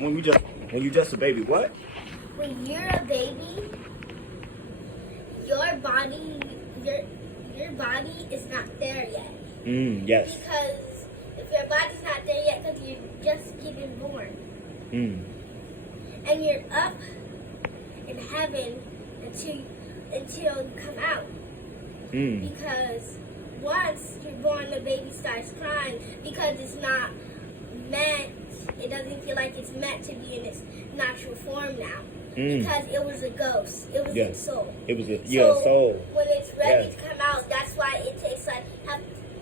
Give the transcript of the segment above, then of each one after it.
When you just a baby, what? When you're a baby, your body is not there yet. Yes. Because if your body's not there yet, because you're just getting born. And you're up in heaven until you come out. Because once you're born, the baby starts crying because it's not meant. It doesn't feel like it's meant to be in its natural form now. Because it was a ghost. It was its soul. It was soul. When it's ready to come out, that's why it takes have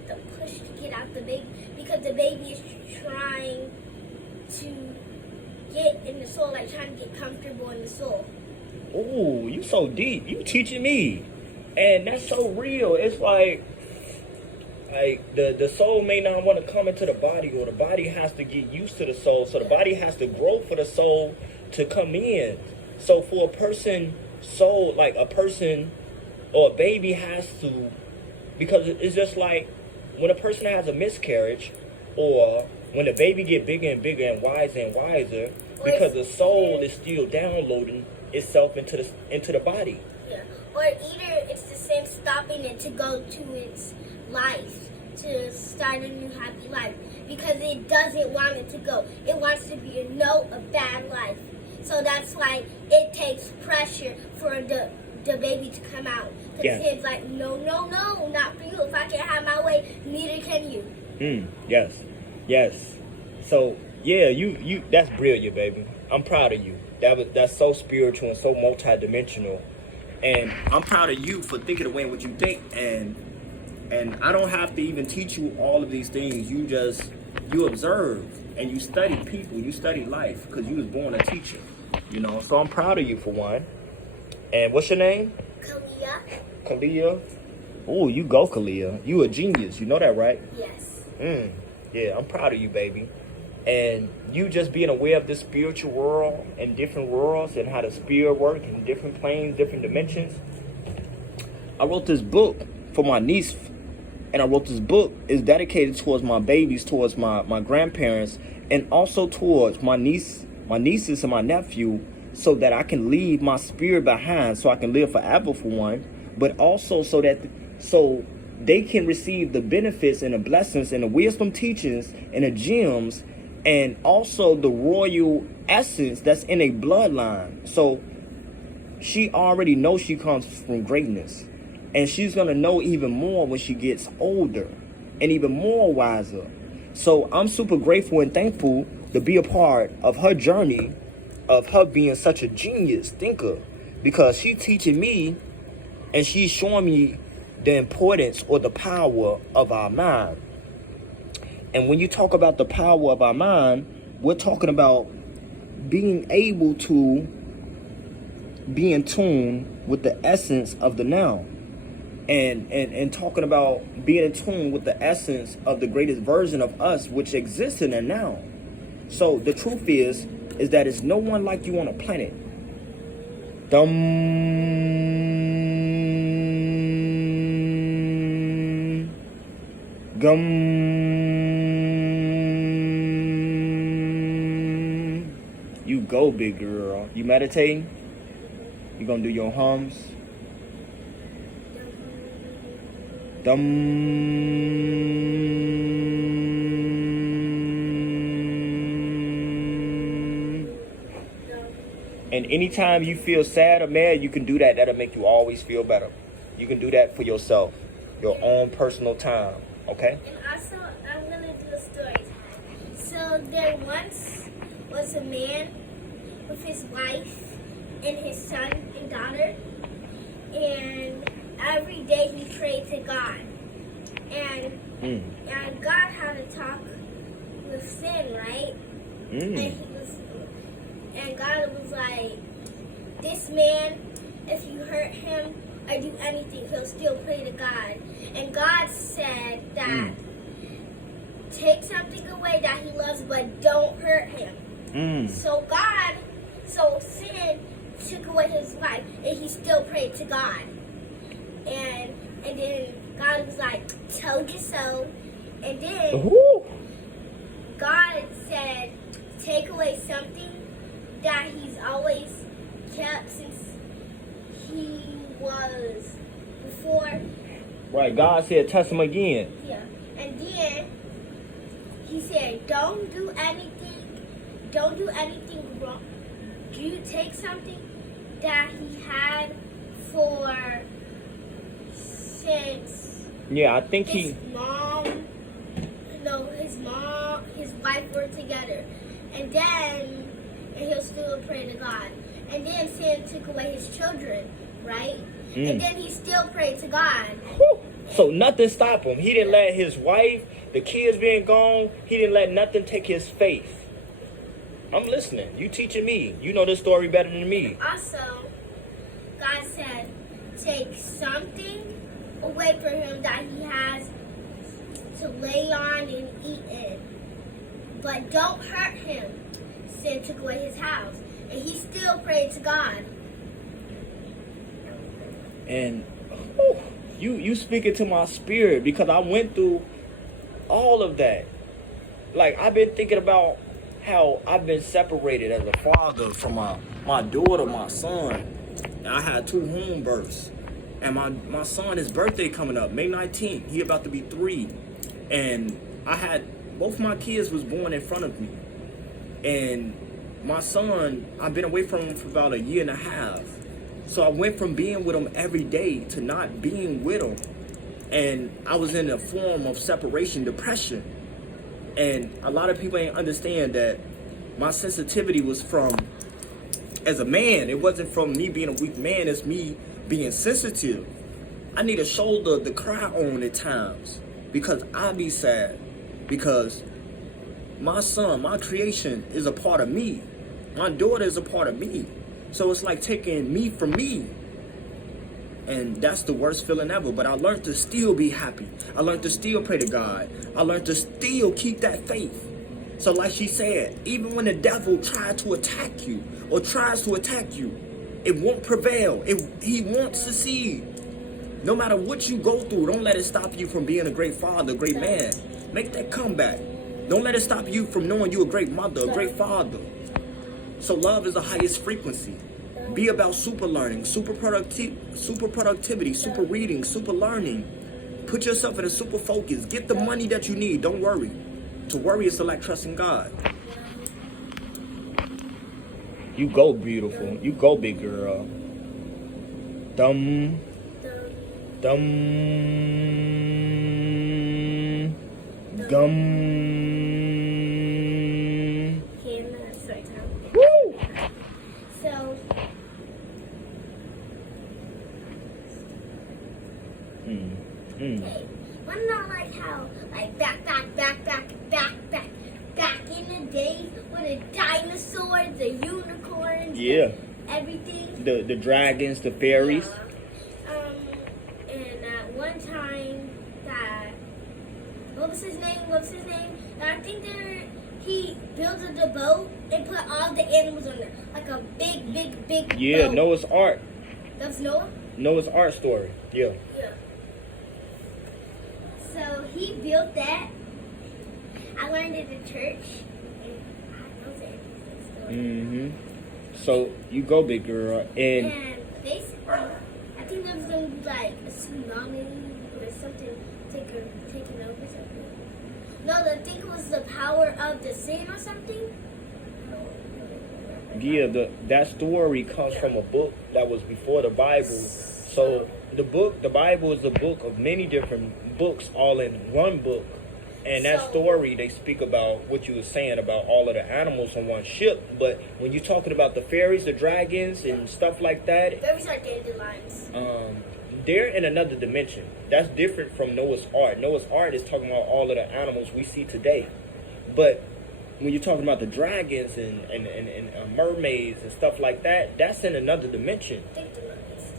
to push to get out the baby, because the baby is trying to get in the soul, like trying to get comfortable in the soul. Oh, you so deep. You teaching me, and that's so real. It's like the soul may not want to come into the body, or the body has to get used to the soul. So the body has to grow for the soul to come in. So for a person, soul, like a person or a baby has to, because it's just like when a person has a miscarriage, or when the baby get bigger and bigger and wiser, because the soul is still downloading itself into the body. Yeah. Or either it's the same stopping it to go to its life, to start a new happy life, because it doesn't want it to go. It wants to be a bad life. So that's why it takes pressure for the baby to come out. Because it's like, no, not for you. If I can't have my way, neither can you. Yes. So yeah, you that's brilliant, baby. I'm proud of you. That's so spiritual and so multidimensional. And I'm proud of you for thinking the way in which you think. And I don't have to even teach you all of these things. You observe and you study people. You study life because you was born a teacher. So I'm proud of you for one. And what's your name? Keilah. Oh, you go, Keilah. You a genius. You know that, right? Yes. Yeah, I'm proud of you, baby. And you just being aware of this spiritual world and different worlds and how the spirit works in different planes, different dimensions. I wrote this book for my niece, and I wrote this book is dedicated towards my babies, towards my grandparents, and also towards my nieces and my nephew, so that I can leave my spirit behind, so I can live forever for one, but also so they can receive the benefits and the blessings and the wisdom teachings and the gems, and also the royal essence that's in a bloodline. So she already knows she comes from greatness, and she's gonna know even more when she gets older and even more wiser. So I'm super grateful and thankful to be a part of her journey, of her being such a genius thinker, because she's teaching me and she's showing me the importance or the power of our mind. And when you talk about the power of our mind, we're talking about being able to be in tune with the essence of the now. And talking about being in tune with the essence of the greatest version of us, which exists in the now. So the truth is that there's no one like you on a planet. You go, big girl. You meditating? You gonna do your hums? And anytime you feel sad or mad, you can do that. That'll make you always feel better. You can do that for yourself, your own personal time, okay? And also, I'm going to do a story time. So there once was a man with his wife and his son and daughter, and every day he prayed to God. And God had a talk with sin, right? And God was like, this man, if you hurt him or do anything, he'll still pray to God. And God said that take something away that he loves, but don't hurt him. So sin took away his life, and he still prayed to God. And then God was like, told you so. And then God said, take away something that he's always kept since he was before. Right, God said, test him again. Yeah. And then he said, don't do anything wrong. You take something that he had for since Yeah, I think his wife were together. And he'll still pray to God. And then sin took away his children, right? And then he still prayed to God. Whew. So nothing stopped him. He didn't let his wife, the kids being gone, he didn't let nothing take his faith. I'm listening. You teaching me. You know this story better than me. Also, God said, take something away from him that he has to lay on and eat in. But don't hurt him. Sin took away his house. And he still prayed to God. And you speaking to my spirit, because I went through all of that. Like, I've been thinking about how I've been separated as a father from my daughter, my son. And I had 2 home births. And my son, his birthday coming up, May 19th. He about to be 3. And I had, both my kids was born in front of me. And my son, I've been away from him for about 1.5 years. So I went from being with him every day to not being with him. And I was in a form of separation, depression. And a lot of people ain't understand that my sensitivity was from, as a man, it wasn't from me being a weak man, it's me being sensitive. I need a shoulder to cry on at times because I be sad. Because my son, my creation is a part of me. My daughter is a part of me. So it's like taking me from me. And that's the worst feeling ever. But I learned to still be happy. I learned to still pray to God. I learned to still keep that faith. So like she said, even when the devil tries to attack you, it won't prevail. He won't succeed. No matter what you go through, don't let it stop you from being a great father, a great man. Make that comeback. Don't let it stop you from knowing you're a great mother, a great father. So love is the highest frequency. Be about super learning, super productivity, super reading, super learning. Put yourself in a super focus. Get the money that you need. Don't worry. To worry is to lack trust in God. You go, beautiful. You go, big girl. Dum. Gum. Woo! So, wanna know like how back in the days with the dinosaurs, the unicorns, yeah, everything. The dragons, the fairies. And at one time, what was his name? And I think he built the boat and put all the animals on there, like a big Yeah, boat. Noah's Ark. That was Noah? Noah's Ark story. Yeah. Yeah. So he built that. I learned it in church. And I know that story. So you go, big girl, and basically, I think there was gonna be like a tsunami or something taking over something. No, I think it was the power of the sin or something. yeah, that story comes from a book that was before the Bible. So the Bible is a book of many different books, all in one book. And that story, they speak about what you were saying about all of the animals on one ship. But when you're talking about the fairies, the dragons, and stuff like that, fairies are dandelions. They're in another dimension. That's different from Noah's Ark. Noah's Ark is talking about all of the animals we see today. But when you're talking about the dragons and mermaids and stuff like that, that's in another dimension.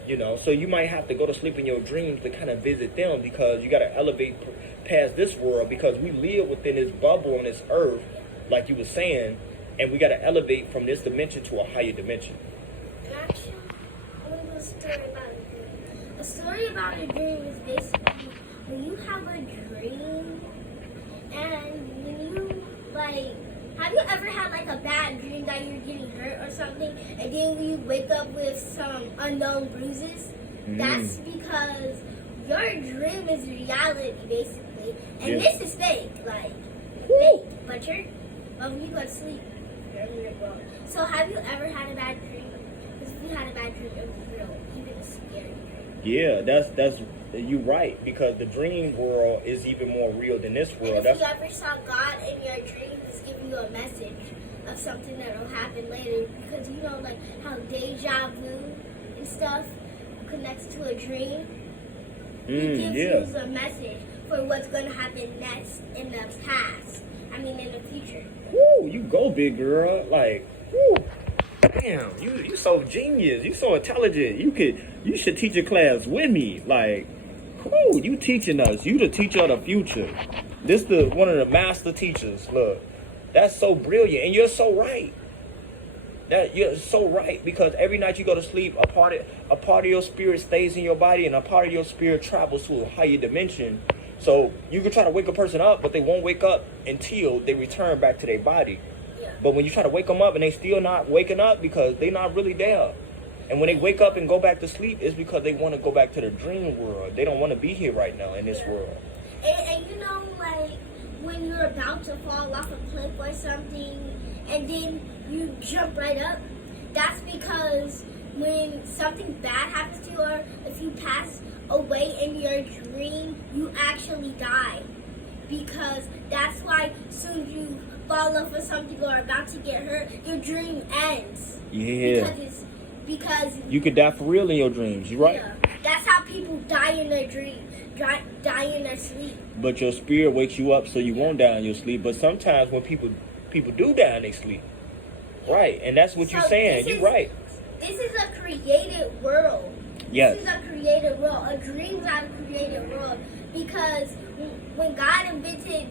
You know, so you might have to go to sleep in your dreams to kind of visit them, because you got to elevate past this world, because we live within this bubble on this earth, like you were saying, and we got to elevate from this dimension to a higher dimension. Actually, I want to do a story about a dream. A story about a dream is basically when you have a dream and when you Have you ever had like a bad dream that you're getting hurt or something, and then you wake up with some unknown bruises? That's because your dream is reality, basically, and this is fake, like fake. But when you go to sleep, you're in the world. So have you ever had a bad dream? Because if you had a bad dream, it was real, even a scary dream. Yeah, that's you right, because the dream world is even more real than this world. And if you ever saw God in your dreams, it's giving you a message of something that will happen later, because you know, like how deja vu and stuff connects to a dream. He gives you a message for what's going to happen next in the past. I mean, in the future. Woo, you go, big girl. Like, woo. Damn, you so genius. You so intelligent. You should teach a class with me. Like, cool, you teaching us. You the teacher of the future. This one of the master teachers. Look, that's so brilliant, and you're so right. You're so right, because every night you go to sleep, a part of your spirit stays in your body, and a part of your spirit travels to a higher dimension. So you can try to wake a person up, but they won't wake up until they return back to their body. Yeah. But when you try to wake them up and they still not waking up, because they're not really there. And when they wake up and go back to sleep, it's because they want to go back to the dream world. They don't want to be here right now in this world. And you know, like when you're about to fall off a cliff or something, and then you jump right up, that's because when something bad happens to you, or if you pass away in your dream, you actually die. Because that's why soon as you fall off of something or about to get hurt, your dream ends. Yeah. Because you could die for real in your dreams. You right? Yeah. That's how people die in their dream, die in their sleep. But your spirit wakes you up so you won't die in your sleep. But sometimes when people do die in their sleep. Right, and that's what you're saying. You're right. This is a created world. Yes. This is a created world. A dream's not a created world. Because when God invented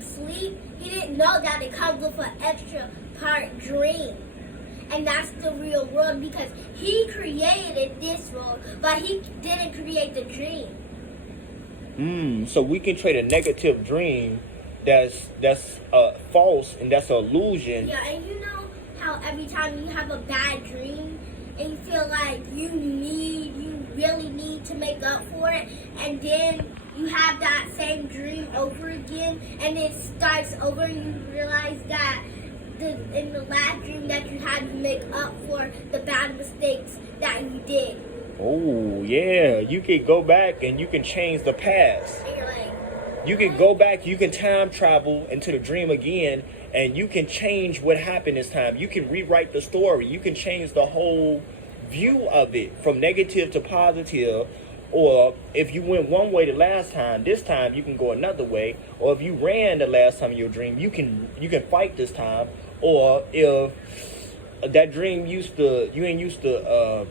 sleep, he didn't know that it comes with an extra part dream. And that's the real world, because he created this world, but he didn't create the dream. So we can trade a negative dream that's false, and that's an illusion. Yeah, and you know how every time you have a bad dream and you feel like you really need to make up for it, and then you have that same dream over again, and it starts over, and you realize that in the last dream that you had to make up for the bad mistakes that you did. Oh, yeah. You can go back and you can change the past. And you're like, you can go back, you can time travel into the dream again, and you can change what happened this time. You can rewrite the story. You can change the whole view of it from negative to positive. Or if you went one way the last time, this time you can go another way. Or if you ran the last time in your dream, you can fight this time. Or if that dream you ain't used to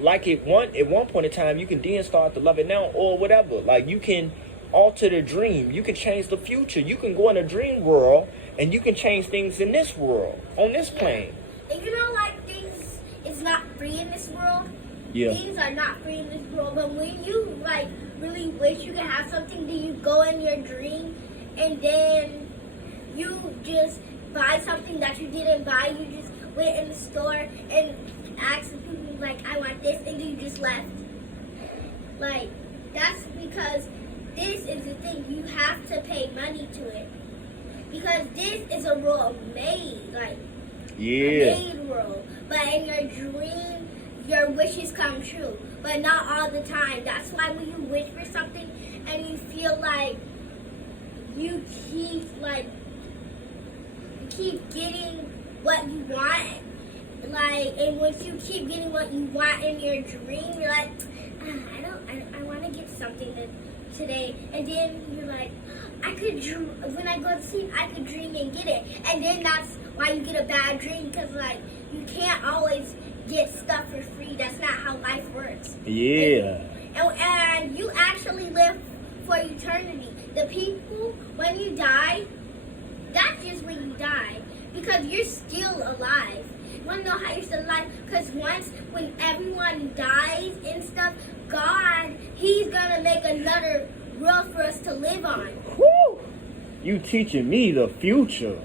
like it at one point in time, you can then start to love it now, or whatever. Like, you can alter the dream. You can change the future. You can go in a dream world, and you can change things in this world, on this plane. And you know, like, things is not free in this world. Yeah. Things are not free in this world. But when you, like, really wish you could have something, then you go in your dream, and then you just buy something that you didn't buy. You just went in the store and asked people, like, I want this, and then you just left. Like, that's because this is the thing. You have to pay money to it. Because this is a world made, like, a made world. But in your dream, your wishes come true. But not all the time. That's why when you wish for something and you feel like you keep getting what you want, like, and once you keep getting what you want in your dream, you're like, I want to get something today, and then you're like, when I go to sleep, I could dream and get it, and then that's why you get a bad dream, because, like, you can't always get stuff for free. That's not how life works. Yeah. And you actually live for eternity. The people, when you die, that's just when you die, because you're still alive. You want to know how you're still alive? Because when everyone dies and stuff, God, he's going to make another world for us to live on. Woo! You teaching me the future.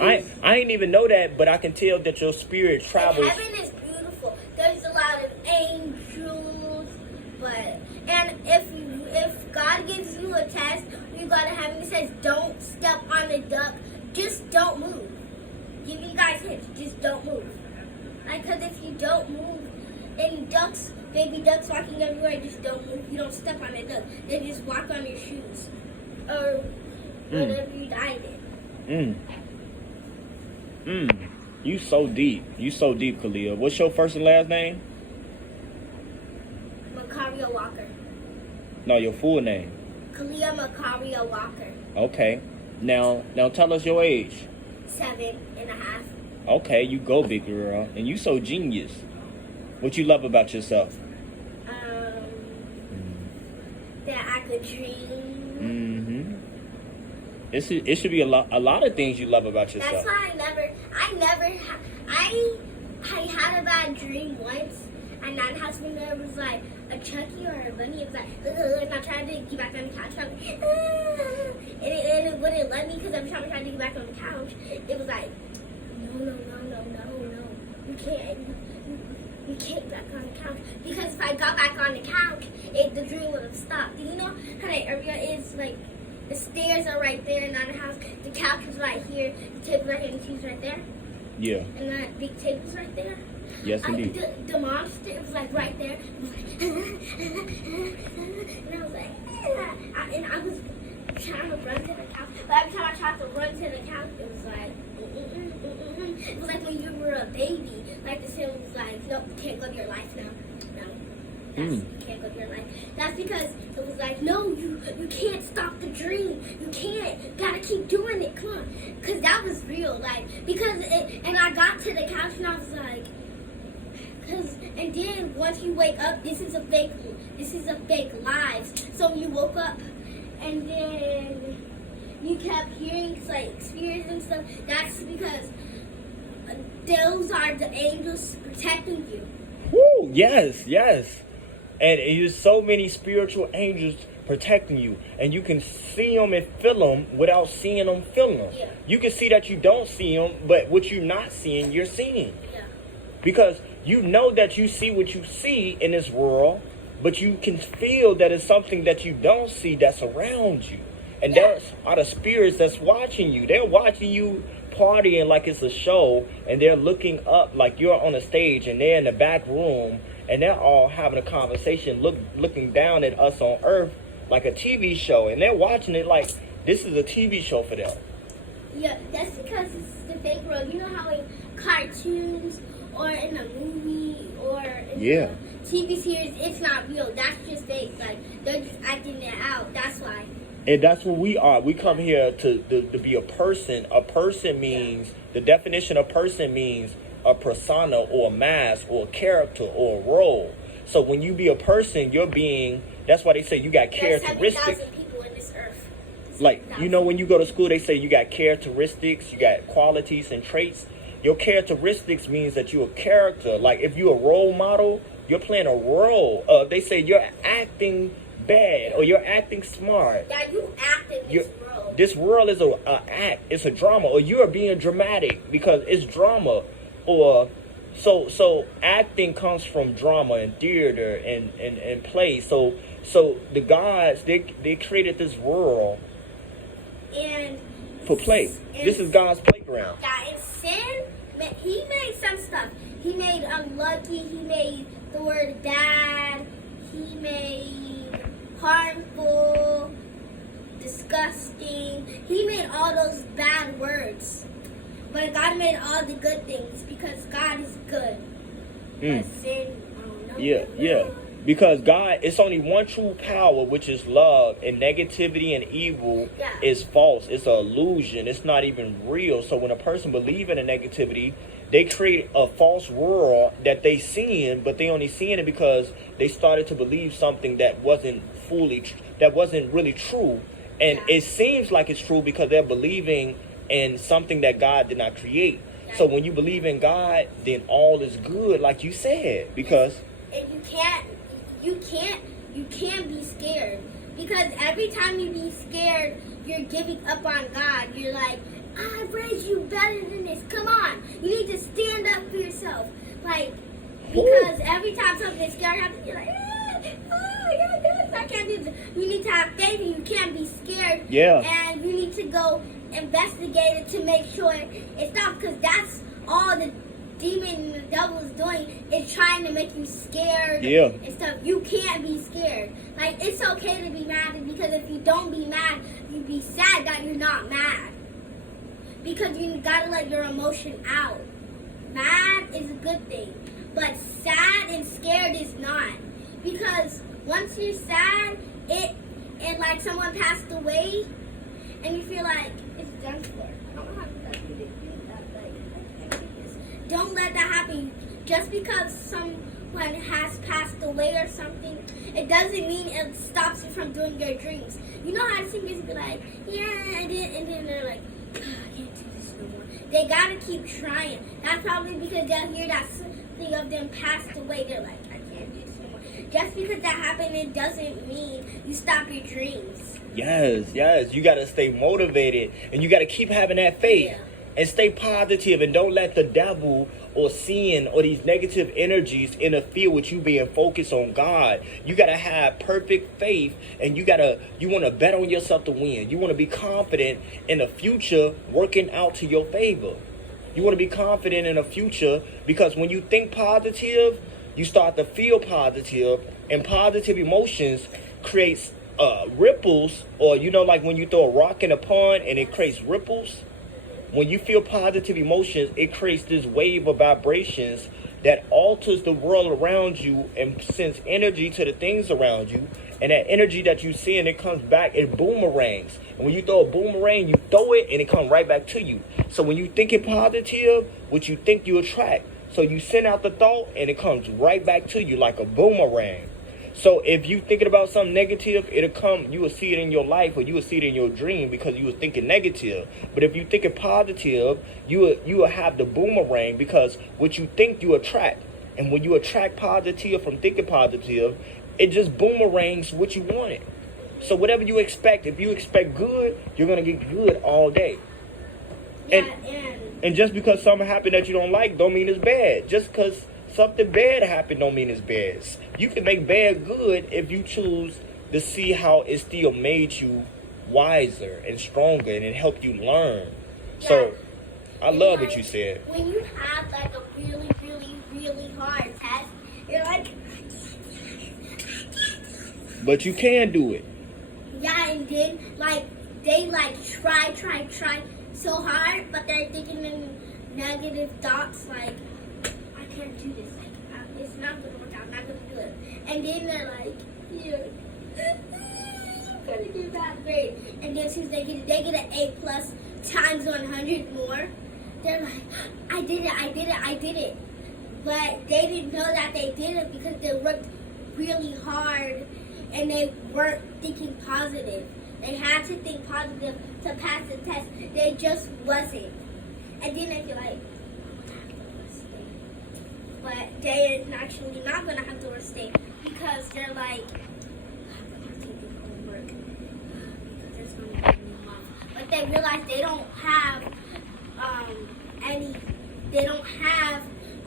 I ain't even know that, but I can tell that your spirit travels. And heaven is beautiful. There's a lot of angels, and if God gives you a test, you go to heaven. He says, don't step on the duck. Just don't move. Give you guys hints. Just don't move. Because if you don't move, and baby ducks walking everywhere, just don't move. You don't step on a duck. They just walk on your shoes or whatever you died in. You so deep. You so deep, Keilah. What's your first and last name? Macario Walker. No, your full name. Keilah Macario Walker. Okay. Now tell us your age. 7.5. Okay, you go, big girl. And you so genius. What you love about yourself? That I could dream. It should be a lot of things you love about yourself. That's why I had a bad dream once, and that husband there was like a Chucky or a bunny. It was like, and I tried to get back on the couch, and it wouldn't let me because every time I tried to get back on the couch, it was like, no, you can't get back on the couch. Because if I got back on the couch, the dream would have stopped. Do you know how that area is like? The stairs are right there in our house. The couch is right here. The table right here. And the TV's right there. Yeah. And that big table's right there. Yes, indeed. The monster was like right there. It was like, and I was like, and I was trying to run to the couch. But every time I tried to run to the couch, it was like, It was like when you were a baby. Like the sin was like, nope, you can't go to your life now. You can't go to your life. That's because it was like, no, you can't stop the dream. You can't. You gotta keep doing it. Come on. Because that was real. And I got to the couch and I was like, and then once you wake up, this is a fake life. So you woke up and then you kept hearing like spirits and stuff. That's because those are the angels protecting you. Woo, yes. And there's so many spiritual angels protecting you. And you can see them and feel them without seeing them, feeling them. Yeah. You can see that you don't see them, but what you're not seeing, you're seeing. Yeah. Because you know that you see what you see in this world, but you can feel that it's something that you don't see that's around you. And those are the spirits that's watching you. They're watching you partying like it's a show, and they're looking up like you're on a stage, and they're in the back room, and they're all having a conversation, looking down at us on earth like a TV show, and they're watching it like this is a TV show for them. Yeah, that's because it's the fake world. You know how in cartoons or in a movie or in a TV series, it's not real. That's just fake. Like, they're just acting it out. That's why. And that's what we are. We come here to be a person. A person means, the definition of person means a persona or a mask or a character or a role. So when you be a person, you're being, that's why they say you got characteristics. There's 7,000 people in this earth. Like, you know, when you go to school, they say you got characteristics, you got qualities and traits. Your characteristics means that you're a character. Like, if you're a role model, you're playing a role. They say you're acting bad or you're acting smart. Yeah, you act in this world. This world is a act. It's a drama. Or you're being dramatic because it's drama. Or so acting comes from drama and theater and play. So the gods, they created this world and for play. This is God's playground. Yeah, and sin, he made some stuff. He made unlucky. He made the word bad. He made harmful, disgusting. He made all those bad words. But God made all the good things because God is good. But sin, Yeah. Because God, it's only one true power, which is love, and negativity and evil is false. It's an illusion. It's not even real. So when a person believes in a negativity, they create a false world that they seeing, but they only seeing it because they started to believe something that wasn't really true. And it seems like it's true because they're believing in something that God did not create. So when you believe in God, then all is good, like you said, because and you can't be scared Because every time you be scared, you're giving up on God. You're like, I raised you better than this. Come on. You need to stand up for yourself. Like, because every time something scary happens, you're like, I can't do this. You need to have faith and you can't be scared. Yeah. And you need to go investigate it to make sure it stops, because that's all the demon and the devil is doing, is trying to make you scared and stuff. You can't be scared. Like, it's okay to be mad, because if you don't be mad, you be sad that you're not mad. Because you gotta let your emotion out. Mad is a good thing, but sad and scared is not. Because once you're sad, and like someone passed away, and you feel like it's done for. I don't know how to do that. Don't let that happen. Just because someone has passed away or something, it doesn't mean it stops you from doing your dreams. You know how singers be like, yeah, I did, and then they're like, oh, I can't do this no more. They gotta keep trying. That's probably because they'll hear that something of them passed away. They're like, I can't do this no more. Just because that happened, it doesn't mean you stop your dreams. Yes. You got to stay motivated, and you got to keep having that faith and stay positive, and don't let the devil or sin or these negative energies interfere with you being focused on God. You got to have perfect faith, and you want to bet on yourself to win. You want to be confident in the future working out to your favor. You want to be confident in the future, because when you think positive, you start to feel positive, and positive emotions creates ripples, or like when you throw a rock in a pond and it creates ripples. When you feel positive emotions, it creates this wave of vibrations that alters the world around you and sends energy to the things around you. And that energy that you see, and it comes back, it boomerangs. And when you throw a boomerang, you throw it and it comes right back to you. So when you think it positive, what you think you attract. So you send out the thought and it comes right back to you like a boomerang. So if you thinking about something negative, it'll come, you will see it in your life, or you will see it in your dream, because you were thinking negative. But if you thinking positive, you will have the boomerang, because what you think you attract. And when you attract positive from thinking positive, it just boomerangs what you wanted. So whatever you expect, if you expect good, you're going to get good all day. And just because something happened that you don't like don't mean it's bad. Just because something bad happened don't mean it's bad. You can make bad good if you choose to see how it still made you wiser and stronger, and it helped you learn. Yeah. So I love what you said. When you have like a really, really, really hard test, you're like, but you can do it. Yeah, and then they try so hard, but they're thinking in negative thoughts like, I can't do this. Like, it's not gonna work out. I'm not gonna do it. And then they're like, I'm gonna get that grade. And then since they get an A plus times 100 more, they're like, I did it. But they didn't know that they did it because they worked really hard and they weren't thinking positive. They had to think positive to pass the test. They just wasn't. And then they feel like, but they're actually not going to have to overstay, because they're like, I'm going to have to do homework because it's going to be me mom. But they realize they don't have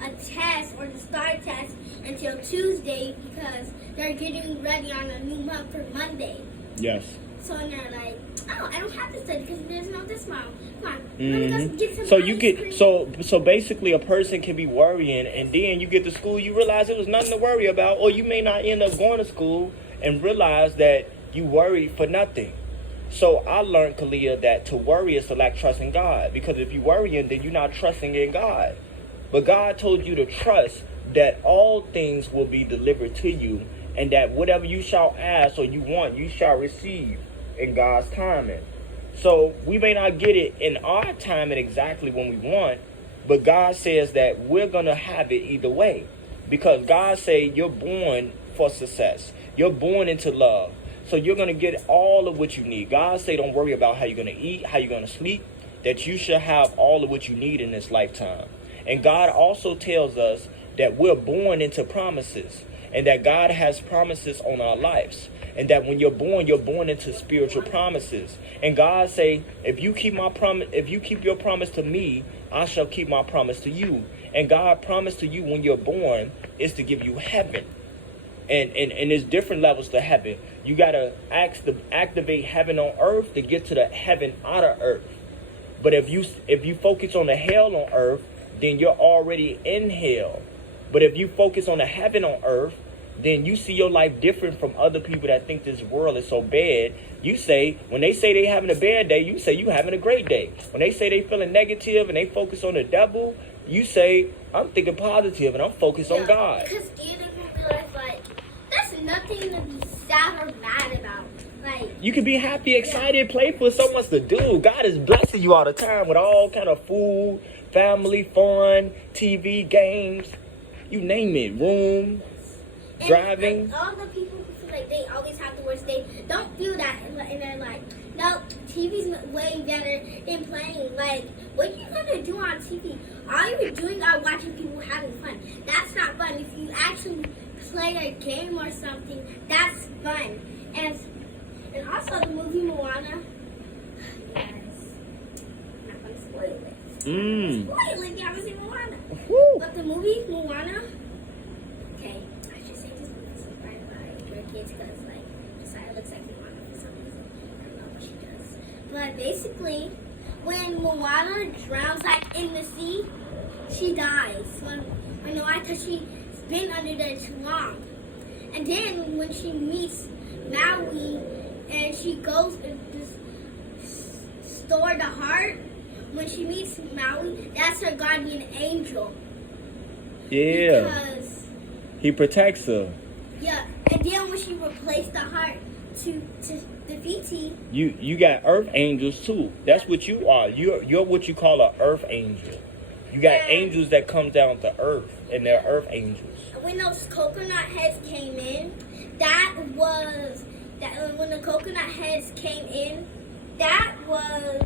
a test or the STAR test until Tuesday, because they're getting ready on a new month for Monday. Yes. So they're like, oh, I don't have to study because there's no this tomorrow. Come on, let's get some. So you get so basically a person can be worrying, and then you get to school, you realize it was nothing to worry about, or you may not end up going to school and realize that you worried for nothing. So I learned, Keilah, that to worry is to lack trust in God, because if you're worrying, then you're not trusting in God. But God told you to trust that all things will be delivered to you, and that whatever you shall ask or you want, you shall receive in God's timing. So we may not get it in our timing exactly when we want, but God says that we're going to have it either way, because God said you're born for success. You're born into love. So you're going to get all of what you need. God say don't worry about how you're going to eat, how you're going to sleep, that you should have all of what you need in this lifetime. And God also tells us that we're born into promises. and that God has promises on our lives. And that when you're born into spiritual promises. And God say, if you keep my promise, if you keep your promise to me, I shall keep my promise to you. And God promised to you when you're born is to give you heaven. And there's different levels to heaven. You gotta activate heaven on earth to get to the heaven out of earth. But if you focus on the hell on earth, then you're already in hell. But if you focus on the heaven on earth, then you see your life different from other people that think this world is so bad. You say, when they say they having a bad day, you say you having a great day. When they say they feeling negative and they focus on the devil, you say, I'm thinking positive and I'm focused on God. Because you realize, like, that's nothing to be sad or mad about. Like, you can be happy, excited, playful, so much to do. God is blessing you all the time with all kind of food, family, fun, TV, games, you name it, room, and driving. Like, all the people who feel like they always have the worst day don't feel that, and they're like, no, TV's way better than playing. Like, what are you gonna do on TV? All you're doing are watching people having fun. That's not fun. If you actually play a game or something, that's fun. And also the movie Moana. Yes. I'm not gonna spoil it. Spoil it if you haven't seen Moana. Woo. But the movie Moana. Okay, I should say this movie is inspired by your kids because like Josiah looks like Moana for some reason. I don't know what she does. But basically, when Moana drowns like in the sea, she dies. I know why? Because she's been under there too long. And then when she meets Maui and she goes and just store the heart, when she meets Maui, that's her guardian angel. Yeah. Because He protects her. yeah, and then when she replaced the heart to defeat him, You got earth angels too. That's what you are. You're what you call an earth angel. You got angels that come down to earth, and they're earth angels. when those coconut heads came in, when the coconut heads came in, that was